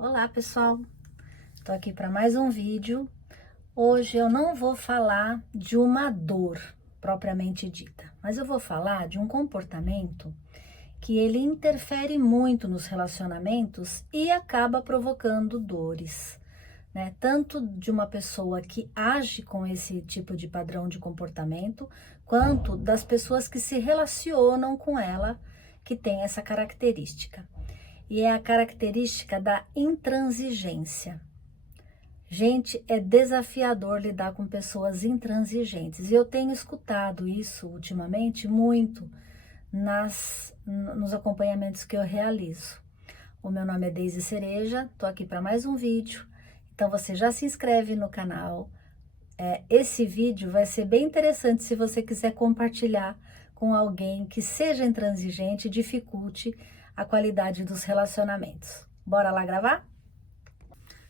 Olá pessoal, estou aqui para mais um vídeo. Hoje eu não vou falar de uma dor propriamente dita, mas eu vou falar de um comportamento que ele interfere muito nos relacionamentos e acaba provocando dores, né? Tanto de uma pessoa que age com esse tipo de padrão de comportamento, quanto das pessoas que se relacionam com ela, que tem essa característica. E é a característica da intransigência. Gente, é desafiador lidar com pessoas intransigentes. E eu tenho escutado isso ultimamente muito nos acompanhamentos que eu realizo. O meu nome é Deise Cereja, tô aqui para mais um vídeo. Então você já se inscreve no canal. Esse vídeo vai ser bem interessante se você quiser compartilhar com alguém que seja intransigente e dificulte a qualidade dos relacionamentos. Bora lá gravar?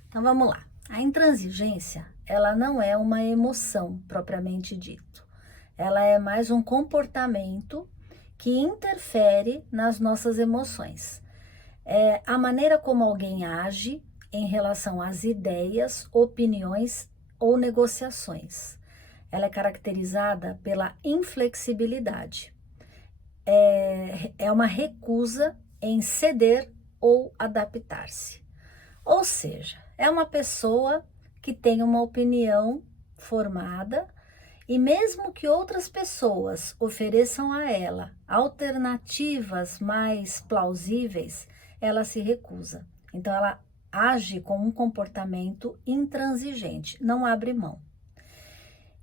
Então vamos lá. A intransigência, ela não é uma emoção propriamente dito. Ela é mais um comportamento que interfere nas nossas emoções. É a maneira como alguém age em relação às ideias, opiniões ou negociações. Ela é caracterizada pela inflexibilidade. É uma recusa em ceder ou adaptar-se. Ou seja, é uma pessoa que tem uma opinião formada e mesmo que outras pessoas ofereçam a ela alternativas mais plausíveis, ela se recusa. Então ela age com um comportamento intransigente, não abre mão.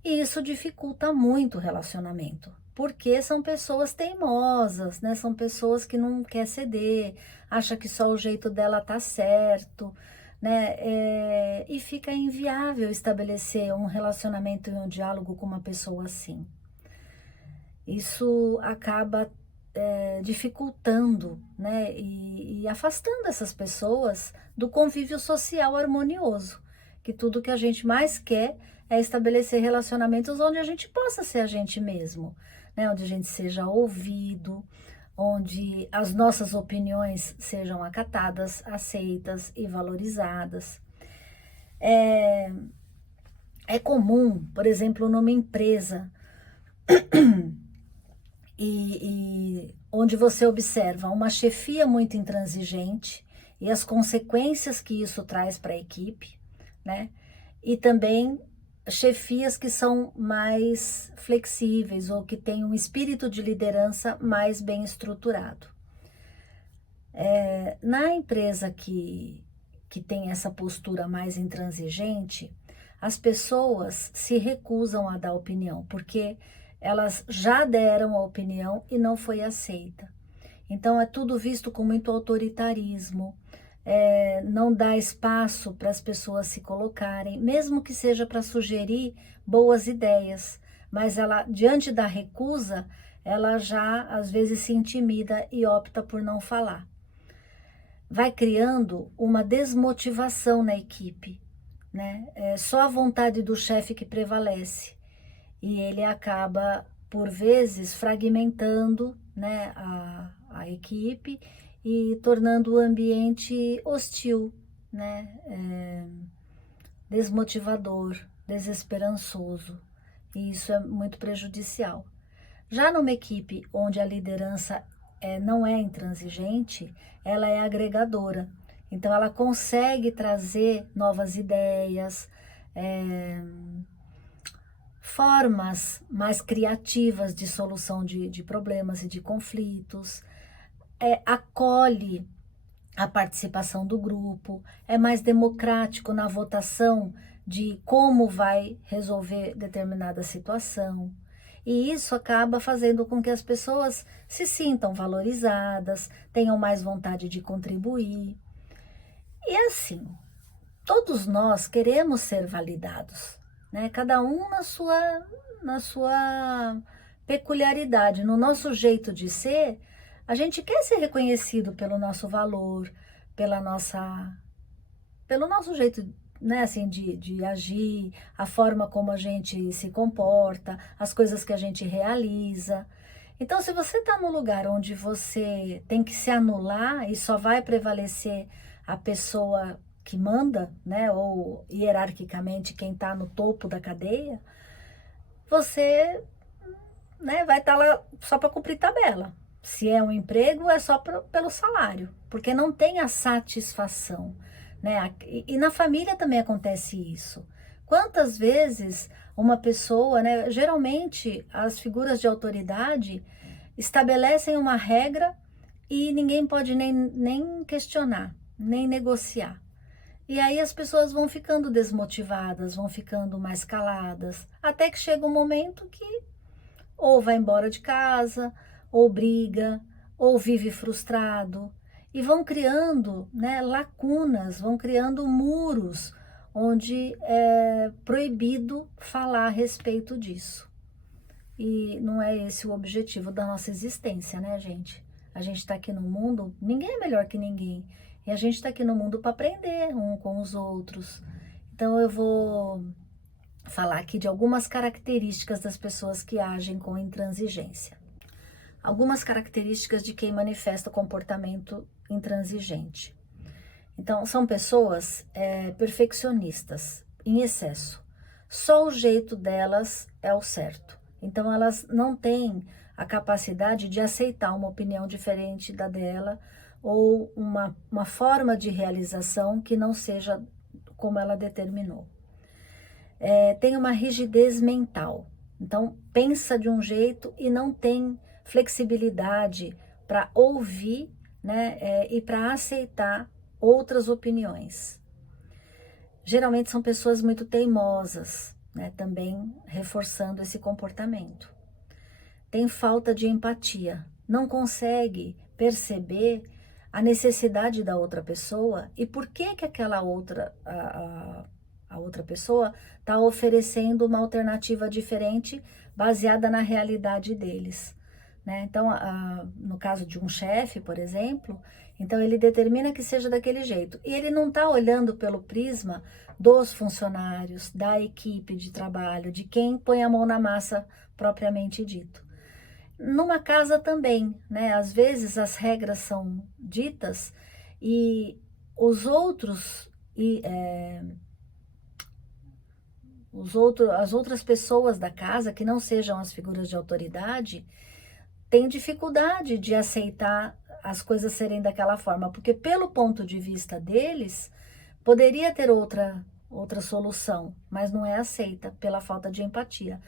E isso dificulta muito o relacionamento, porque são pessoas teimosas, né? São pessoas que não quer ceder, acha que só o jeito dela tá certo, né? E fica inviável estabelecer um relacionamento e um diálogo com uma pessoa assim. Isso acaba dificultando, né? E afastando essas pessoas do convívio social harmonioso, que tudo que a gente mais quer é estabelecer relacionamentos onde a gente possa ser a gente mesmo, né? Onde a gente seja ouvido, onde as nossas opiniões sejam acatadas, aceitas e valorizadas. É comum, por exemplo, numa empresa e onde você observa uma chefia muito intransigente e as consequências que isso traz para a equipe, né? E também chefias que são mais flexíveis ou que têm um espírito de liderança mais bem estruturado. Na empresa que tem essa postura mais intransigente, as pessoas se recusam a dar opinião, porque elas já deram a opinião e não foi aceita. Então é tudo visto com muito autoritarismo, não dá espaço para as pessoas se colocarem, mesmo que seja para sugerir boas ideias, mas ela, diante da recusa, ela já às vezes se intimida e opta por não falar. Vai criando uma desmotivação na equipe, né? É só a vontade do chefe que prevalece e ele acaba, por vezes, fragmentando, né, a equipe e tornando o ambiente hostil, né? Desmotivador, desesperançoso, e isso é muito prejudicial. Já numa equipe onde a liderança não é intransigente, ela é agregadora. Então, ela consegue trazer novas ideias, formas mais criativas de solução de problemas e de conflitos, acolhe a participação do grupo, é mais democrático na votação de como vai resolver determinada situação. E isso acaba fazendo com que as pessoas se sintam valorizadas, tenham mais vontade de contribuir. E assim, todos nós queremos ser validados, né? Cada um na sua peculiaridade, no nosso jeito de ser, a gente quer ser reconhecido pelo nosso valor, pelo nosso jeito, né, assim, de agir, a forma como a gente se comporta, as coisas que a gente realiza. Então, se você está num lugar onde você tem que se anular e só vai prevalecer a pessoa que manda, né, ou hierarquicamente quem está no topo da cadeia, você, né, vai estar lá só para cumprir tabela. Se é um emprego, é só pelo salário, porque não tem a satisfação, né? E na família também acontece isso. Quantas vezes uma pessoa, né, geralmente as figuras de autoridade estabelecem uma regra e ninguém pode nem questionar, nem negociar. E aí as pessoas vão ficando desmotivadas, vão ficando mais caladas, até que chega um momento que ou vai embora de casa, ou briga, ou vive frustrado, e vão criando, né, lacunas, vão criando muros onde é proibido falar a respeito disso. E não é esse o objetivo da nossa existência, né, gente? A gente está aqui no mundo, ninguém é melhor que ninguém. E a gente está aqui no mundo para aprender um com os outros. Então eu vou falar aqui de algumas características das pessoas que agem com intransigência. Algumas características de quem manifesta comportamento intransigente. Então, são pessoas perfeccionistas, em excesso. Só o jeito delas é o certo. Então, elas não têm a capacidade de aceitar uma opinião diferente da dela ou uma forma de realização que não seja como ela determinou. Tem uma rigidez mental. Então, pensa de um jeito e não tem flexibilidade para ouvir, né, e para aceitar outras opiniões. Geralmente são pessoas muito teimosas, né, também reforçando esse comportamento. Tem falta de empatia, não consegue perceber a necessidade da outra pessoa e por que que aquela outra, a outra pessoa está oferecendo uma alternativa diferente baseada na realidade deles, né? Então, no caso de um chefe, por exemplo, então ele determina que seja daquele jeito e ele não está olhando pelo prisma dos funcionários, da equipe de trabalho, de quem põe a mão na massa propriamente dito. Numa casa também, né? Às vezes as regras são ditas e os outros as outras pessoas da casa, que não sejam as figuras de autoridade, têm dificuldade de aceitar as coisas serem daquela forma, porque pelo ponto de vista deles, poderia ter outra solução, mas não é aceita pela falta de empatia.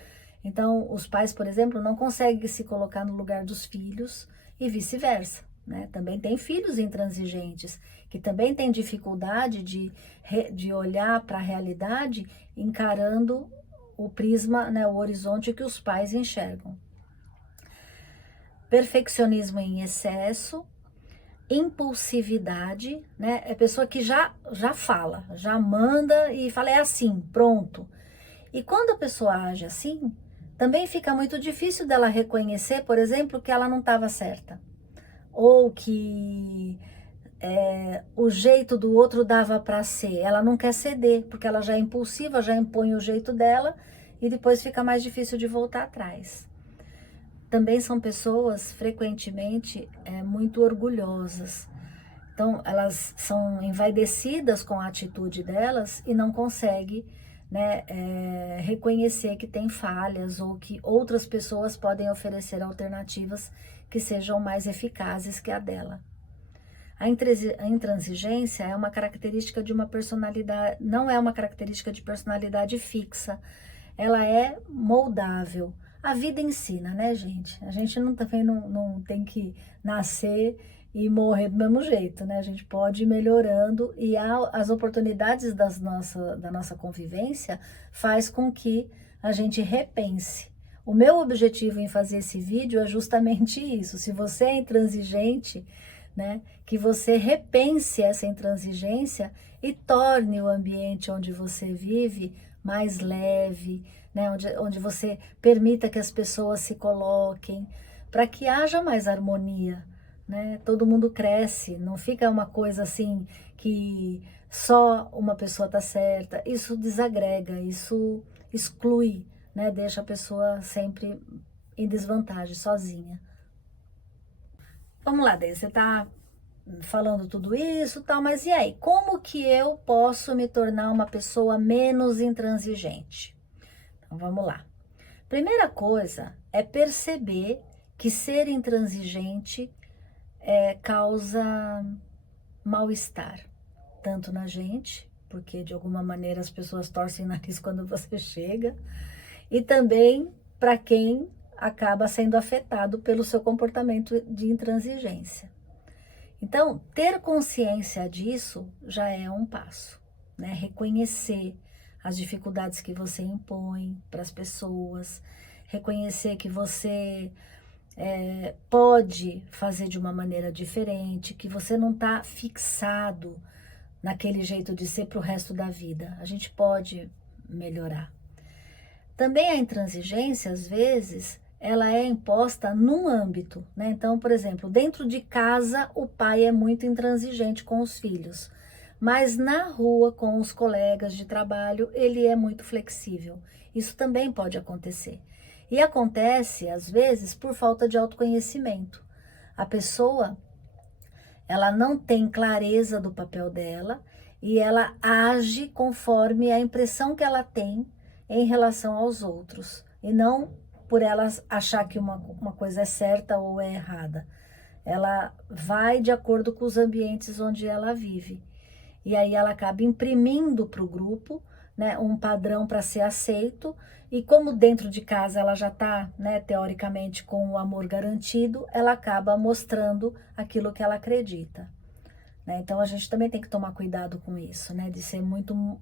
Então, os pais, por exemplo, não conseguem se colocar no lugar dos filhos e vice-versa, né? Também tem filhos intransigentes, que também têm dificuldade de olhar para a realidade encarando o prisma, né, o horizonte que os pais enxergam. Perfeccionismo em excesso, impulsividade, né? É pessoa que já fala, já manda e fala, é assim, pronto. E quando a pessoa age assim, também fica muito difícil dela reconhecer, por exemplo, que ela não estava certa. Ou que o jeito do outro dava para ser. Ela não quer ceder, porque ela já é impulsiva, já impõe o jeito dela e depois fica mais difícil de voltar atrás. Também são pessoas, frequentemente, muito orgulhosas. Então, elas são envaidecidas com a atitude delas e não conseguem, né, reconhecer que tem falhas ou que outras pessoas podem oferecer alternativas que sejam mais eficazes que a dela. A intransigência é uma característica de uma personalidade, não é uma característica de personalidade fixa, ela é moldável. A vida ensina, né, gente? A gente também não tem que nascer e morrer do mesmo jeito, né? A gente pode ir melhorando e as oportunidades da nossa convivência faz com que a gente repense. O meu objetivo em fazer esse vídeo é justamente isso. Se você é intransigente, né, que você repense essa intransigência e torne o ambiente onde você vive mais leve, né, onde você permita que as pessoas se coloquem, para que haja mais harmonia, né? Todo mundo cresce, não fica uma coisa assim que só uma pessoa está certa. Isso desagrega, isso exclui, né? Deixa a pessoa sempre em desvantagem, sozinha. Vamos lá, daí você está falando tudo isso, tal, mas e aí? Como que eu posso me tornar uma pessoa menos intransigente? Então, vamos lá. Primeira coisa é perceber que ser intransigente causa mal-estar, tanto na gente, porque de alguma maneira as pessoas torcem o nariz quando você chega, e também para quem acaba sendo afetado pelo seu comportamento de intransigência. Então, ter consciência disso já é um passo, né? Reconhecer as dificuldades que você impõe para as pessoas, reconhecer que você pode fazer de uma maneira diferente, que você não está fixado naquele jeito de ser para o resto da vida. A gente pode melhorar. Também a intransigência, às vezes, ela é imposta num âmbito, né? Então, por exemplo, dentro de casa, o pai é muito intransigente com os filhos, mas na rua, com os colegas de trabalho, ele é muito flexível. Isso também pode acontecer. E acontece, às vezes, por falta de autoconhecimento. A pessoa, ela não tem clareza do papel dela e ela age conforme a impressão que ela tem em relação aos outros, e não por ela achar que uma coisa é certa ou é errada. Ela vai de acordo com os ambientes onde ela vive. E aí ela acaba imprimindo para o grupo, né, um padrão para ser aceito, e como dentro de casa ela já está, né, teoricamente com o amor garantido, ela acaba mostrando aquilo que ela acredita. Né? Então a gente também tem que tomar cuidado com isso, né, de ser muito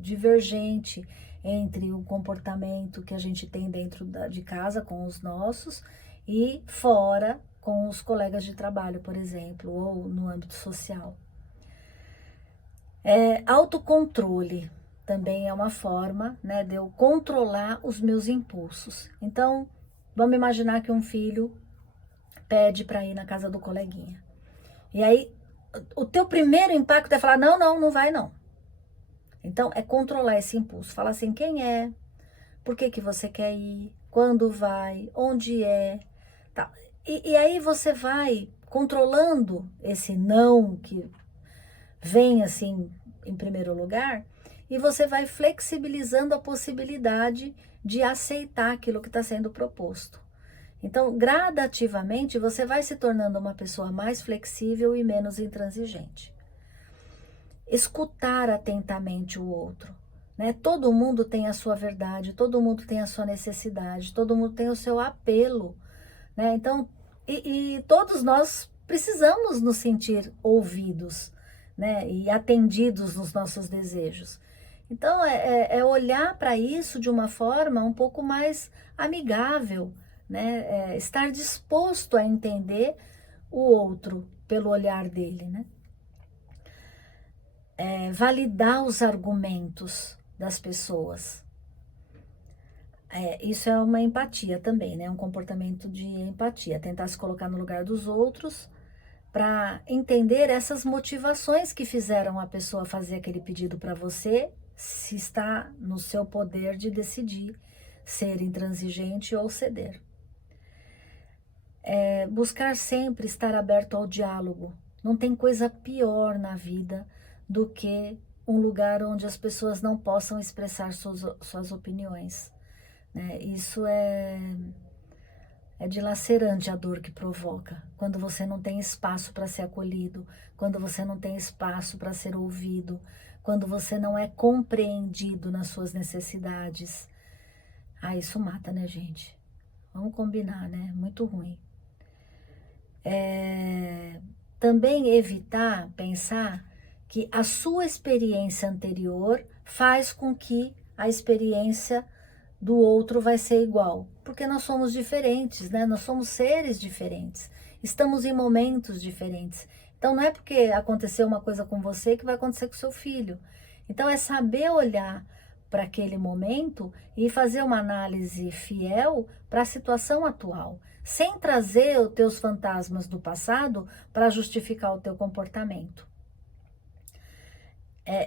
divergente entre o comportamento que a gente tem dentro de casa com os nossos e fora com os colegas de trabalho, por exemplo, ou no âmbito social. Autocontrole também é uma forma, né, de eu controlar os meus impulsos. Então, vamos imaginar que um filho pede para ir na casa do coleguinha. E aí, o teu primeiro impacto é falar, não, não, não vai não. Então, é controlar esse impulso. Falar assim, quem é? Por que que você quer ir? Quando vai? Onde é? Tá. E aí você vai controlando esse não que vem assim em primeiro lugar, e você vai flexibilizando a possibilidade de aceitar aquilo que está sendo proposto. Então, gradativamente, você vai se tornando uma pessoa mais flexível e menos intransigente. Escutar atentamente o outro, né? Todo mundo tem a sua verdade, todo mundo tem a sua necessidade, todo mundo tem o seu apelo, né? Então, e todos nós precisamos nos sentir ouvidos, né? E atendidos nos nossos desejos. Então, é olhar para isso de uma forma um pouco mais amigável, né? Estar disposto a entender o outro pelo olhar dele, né? Validar os argumentos das pessoas. Isso é uma empatia também, né? Um comportamento de empatia, tentar se colocar no lugar dos outros para entender essas motivações que fizeram a pessoa fazer aquele pedido para você, se está no seu poder de decidir ser intransigente ou ceder. Buscar sempre estar aberto ao diálogo. Não tem coisa pior na vida do que um lugar onde as pessoas não possam expressar suas opiniões. Né? Isso é dilacerante a dor que provoca, quando você não tem espaço para ser acolhido, quando você não tem espaço para ser ouvido, quando você não é compreendido nas suas necessidades. Isso mata, né, gente? Vamos combinar, né? Muito ruim. Também evitar pensar que a sua experiência anterior faz com que a experiência do outro vai ser igual, porque nós somos diferentes, né? Nós somos seres diferentes, estamos em momentos diferentes. Então não é porque aconteceu uma coisa com você que vai acontecer com seu filho. Então é saber olhar para aquele momento e fazer uma análise fiel para a situação atual, sem trazer os teus fantasmas do passado para justificar o teu comportamento.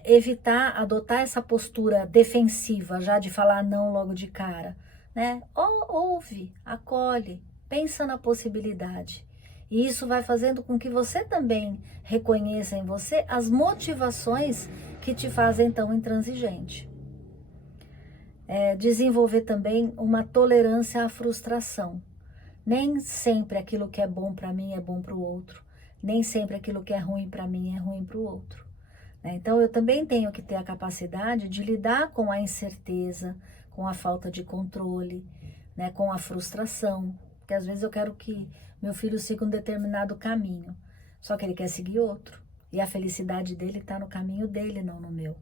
Evitar adotar essa postura defensiva, já de falar não logo de cara, né? Ouve, acolhe, pensa na possibilidade E isso vai fazendo com que você também reconheça em você as motivações que te fazem tão intransigente. Desenvolver também uma tolerância à frustração. Nem sempre aquilo que é bom para mim é bom para o outro. Nem sempre aquilo que é ruim para mim é ruim para o outro. Então, eu também tenho que ter a capacidade de lidar com a incerteza, com a falta de controle, né, com a frustração. Porque às vezes eu quero que meu filho siga um determinado caminho, só que ele quer seguir outro. E a felicidade dele está no caminho dele, não no meu.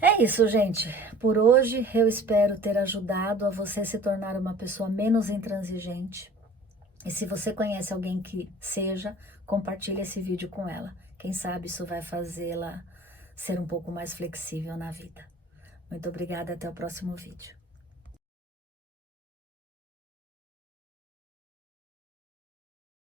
É isso, gente. Por hoje, eu espero ter ajudado a você se tornar uma pessoa menos intransigente. E se você conhece alguém que seja, compartilhe esse vídeo com ela. Quem sabe isso vai fazê-la ser um pouco mais flexível na vida. Muito obrigada, até o próximo vídeo.